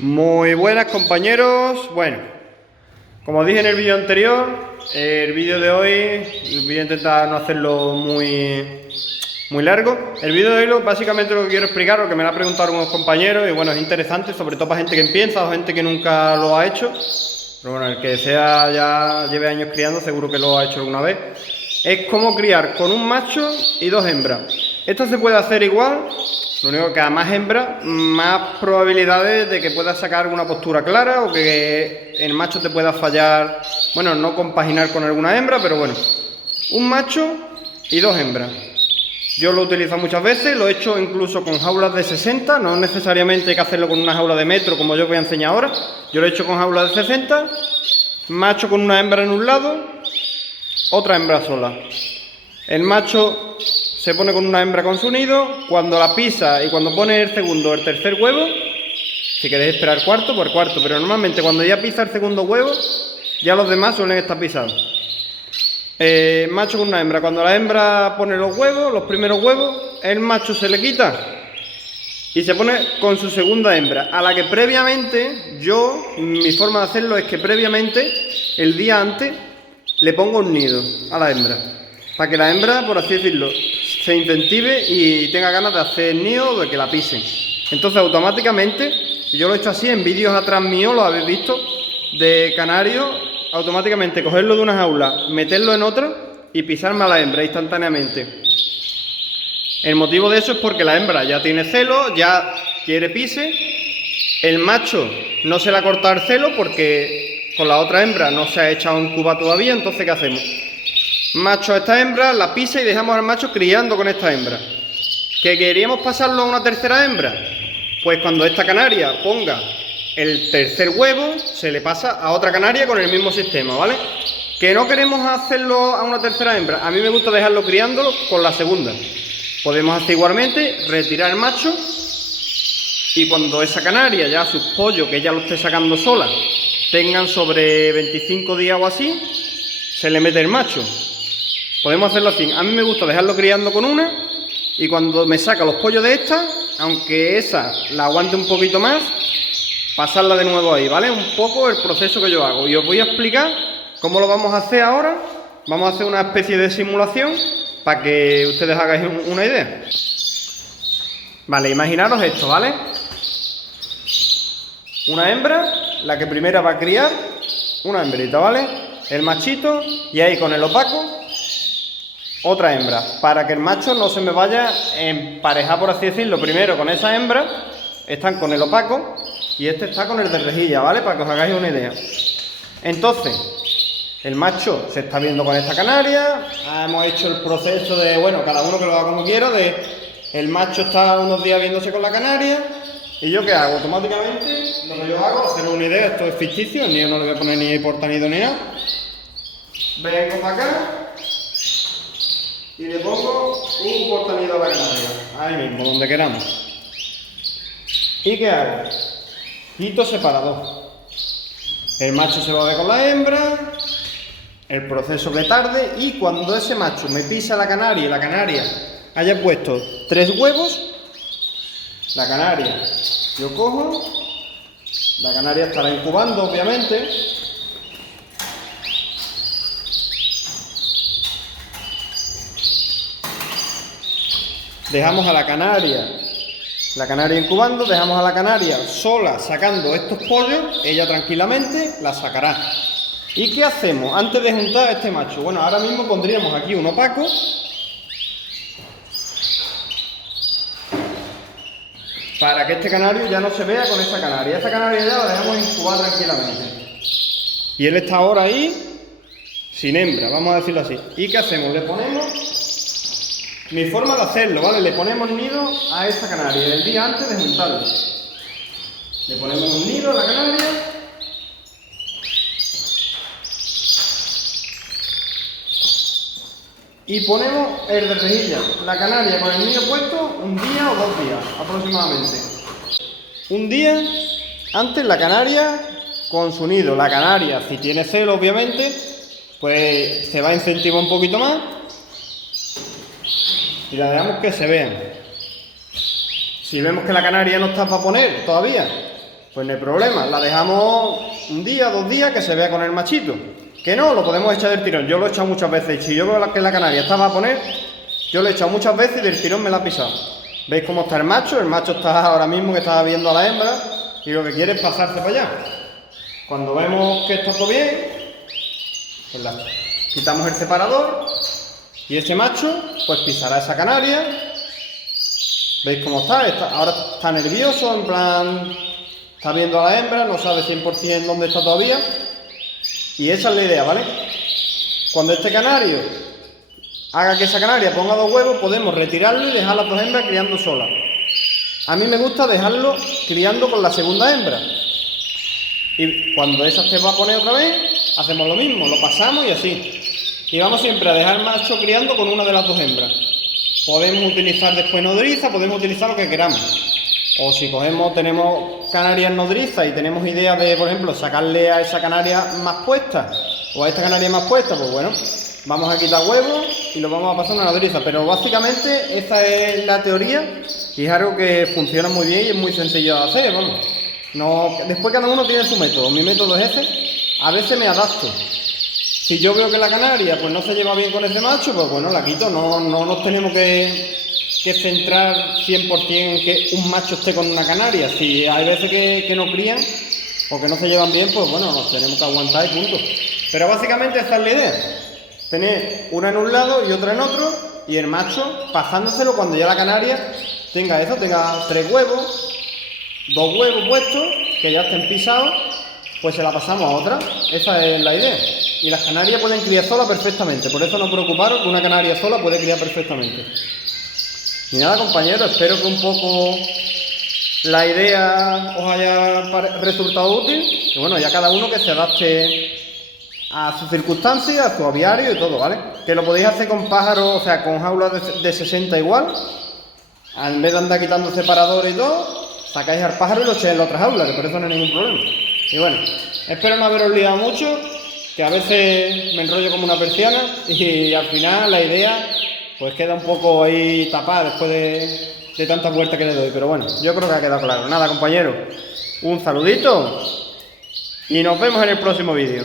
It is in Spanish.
Muy buenas compañeros. Bueno, como dije en el vídeo anterior, el vídeo de hoy voy a intentar no hacerlo muy largo. El vídeo de hoy básicamente lo que quiero explicar, lo que me lo han preguntado unos compañeros, y bueno, es interesante, sobre todo para gente que empieza o gente que nunca lo ha hecho. Pero bueno, el que sea ya lleve años criando seguro que lo ha hecho alguna vez. Es cómo criar con un macho y dos hembras. Esto se puede hacer igual. Lo único que a más hembras, más probabilidades de que puedas sacar una postura clara o que el macho te pueda fallar, bueno, no compaginar con alguna hembra, pero bueno, un macho y dos hembras. Yo lo utilizo muchas veces, lo he hecho incluso con jaulas de 60, no necesariamente hay que hacerlo con una jaula de metro como yo os voy a enseñar ahora. Yo lo he hecho con jaulas de 60, macho con una hembra en un lado, otra hembra sola. El macho se pone con una hembra con su nido, cuando la pisa y cuando pone el segundo o el tercer huevo, si queréis esperar cuarto, por cuarto, pero normalmente cuando ya pisa el segundo huevo, ya los demás suelen estar pisados. Macho con una hembra, cuando la hembra pone los huevos, los primeros huevos, el macho se le quita y se pone con su segunda hembra, a la que previamente, mi forma de hacerlo es que previamente, el día antes, le pongo un nido a la hembra, para que la hembra, por así decirlo, se incentive y tenga ganas de hacer nido o de que la pisen. Entonces automáticamente, yo lo he hecho así en vídeos atrás míos, lo habéis visto, de canario, automáticamente cogerlo de una jaula, meterlo en otra y pisarme a la hembra instantáneamente. El motivo de eso es porque la hembra ya tiene celo, ya quiere pise, el macho no se le ha cortado el celo porque con la otra hembra no se ha echado en cuba todavía, entonces ¿qué hacemos? Macho a esta hembra, la pisa y dejamos al macho criando con esta hembra. ¿Que queríamos pasarlo a una tercera hembra? Pues cuando esta canaria ponga el tercer huevo, se le pasa a otra canaria con el mismo sistema, ¿vale? ¿Que no queremos hacerlo a una tercera hembra? A mí me gusta dejarlo criándolo con la segunda. Podemos hacer igualmente, retirar el macho y cuando esa canaria, ya sus pollos, que ella lo esté sacando sola, tengan sobre 25 días o así, se le mete el macho. Podemos hacerlo así. A mí me gusta dejarlo criando con una y cuando me saca los pollos de esta, aunque esa la aguante un poquito más, pasarla de nuevo ahí, ¿vale? Un poco el proceso que yo hago. Y os voy a explicar cómo lo vamos a hacer ahora. Vamos a hacer una especie de simulación para que ustedes hagáis una idea. Vale, imaginaros esto, ¿vale? Una hembra, la que primera va a criar, una hembrita, ¿vale? El machito y ahí con el opaco otra hembra, para que el macho no se me vaya a emparejar, por así decirlo, primero con esa hembra, están con el opaco y este está con el de rejilla, ¿vale? Para que os hagáis una idea. Entonces, el macho se está viendo con esta canaria, hemos hecho el proceso de, bueno, cada uno que lo haga como quiera, de el macho está unos días viéndose con la canaria, y yo ¿qué hago? Automáticamente, lo que yo hago, hacer una idea, esto es ficticio, ni yo no le voy a poner ni portanido ni nada. Vengo para acá y le pongo un portanido a la canaria, ahí mismo, donde queramos. ¿Y qué hago? Quito separador. El macho se va a ver con la hembra, el proceso que tarde, y cuando ese macho me pisa la canaria y la canaria haya puesto 3 huevos, la canaria yo cojo, la canaria estará incubando obviamente, dejamos a la canaria incubando, dejamos a la canaria sola sacando estos pollos, ella tranquilamente la sacará. ¿Y qué hacemos antes de juntar a este macho? Bueno, ahora mismo pondríamos aquí un opaco para que este canario ya no se vea con esa canaria. Esta canaria ya la dejamos incubar tranquilamente. Y él está ahora ahí sin hembra, vamos a decirlo así. ¿Y qué hacemos? Le ponemos... Mi forma de hacerlo, ¿vale? Le ponemos nido a esta canaria el día antes de juntarlo. Le ponemos un nido a la canaria. Y ponemos el de rejilla, la canaria con el nido puesto un día o 2 días aproximadamente. Un día antes la canaria con su nido. La canaria, si tiene celo obviamente, pues se va a incentivar un poquito más. Y la dejamos que se vean. Si vemos que la canaria no está para poner todavía, pues no hay problema. La dejamos un día, 2 días, que se vea con el machito. Que no, lo podemos echar del tirón. Yo lo he echado muchas veces. Si yo veo que la canaria estaba a poner, yo lo he echado muchas veces y del tirón me la ha pisado. ¿Veis cómo está el macho? El macho está ahora mismo que está viendo a la hembra y lo que quiere es pasarse para allá. Cuando vemos que está todo bien, pues quitamos el separador y ese macho pues pisará esa canaria. ¿Veis cómo está? Ahora está nervioso, en plan, está viendo a la hembra, no sabe 100% dónde está todavía. Y esa es la idea, ¿vale? Cuando este canario haga que esa canaria ponga 2 huevos, podemos retirarlo y dejar las 2 hembras criando solas. A mí me gusta dejarlo criando con la segunda hembra. Y cuando esa se va a poner otra vez, hacemos lo mismo, lo pasamos y así. Y vamos siempre a dejar el macho criando con una de las 2 hembras. Podemos utilizar después nodriza, podemos utilizar lo que queramos. O si tenemos canarias nodrizas y tenemos idea de, por ejemplo, sacarle a esa canaria más puesta o a esta canaria más puesta, pues bueno, vamos a quitar huevos y lo vamos a pasar a una nodriza. Pero básicamente esa es la teoría y es algo que funciona muy bien y es muy sencillo de hacer, vamos. No, después cada uno tiene su método. Mi método es ese. A veces me adapto. Si yo veo que la canaria pues no se lleva bien con ese macho, pues bueno, la quito. No nos tenemos que centrar 100% en que un macho esté con una canaria. Si hay veces que no crían o que no se llevan bien, pues bueno, nos tenemos que aguantar y punto. Pero básicamente esa es la idea. Tener una en un lado y otra en otro y el macho pasándoselo cuando ya la canaria tenga 3 huevos, 2 huevos puestos, que ya estén pisados, pues se la pasamos a otra. Esa es la idea. Y las canarias pueden criar solas perfectamente. Por eso no preocuparos, que una canaria sola puede criar perfectamente. Y nada, compañeros, espero que un poco la idea os haya resultado útil. Que bueno, ya cada uno que se adapte a sus circunstancias, a su aviario y todo, ¿vale? Que lo podéis hacer con pájaros, o sea, con jaulas de 60 igual. En vez de andar quitando separadores y todo, sacáis al pájaro y lo echáis en la otra jaula, que por eso no hay ningún problema. Y bueno, espero no haberos liado mucho, que a veces me enrollo como una persiana y al final la idea pues queda un poco ahí tapada después de tantas vueltas que le doy. Pero bueno, yo creo que ha quedado claro. Nada, compañeros, un saludito y nos vemos en el próximo vídeo.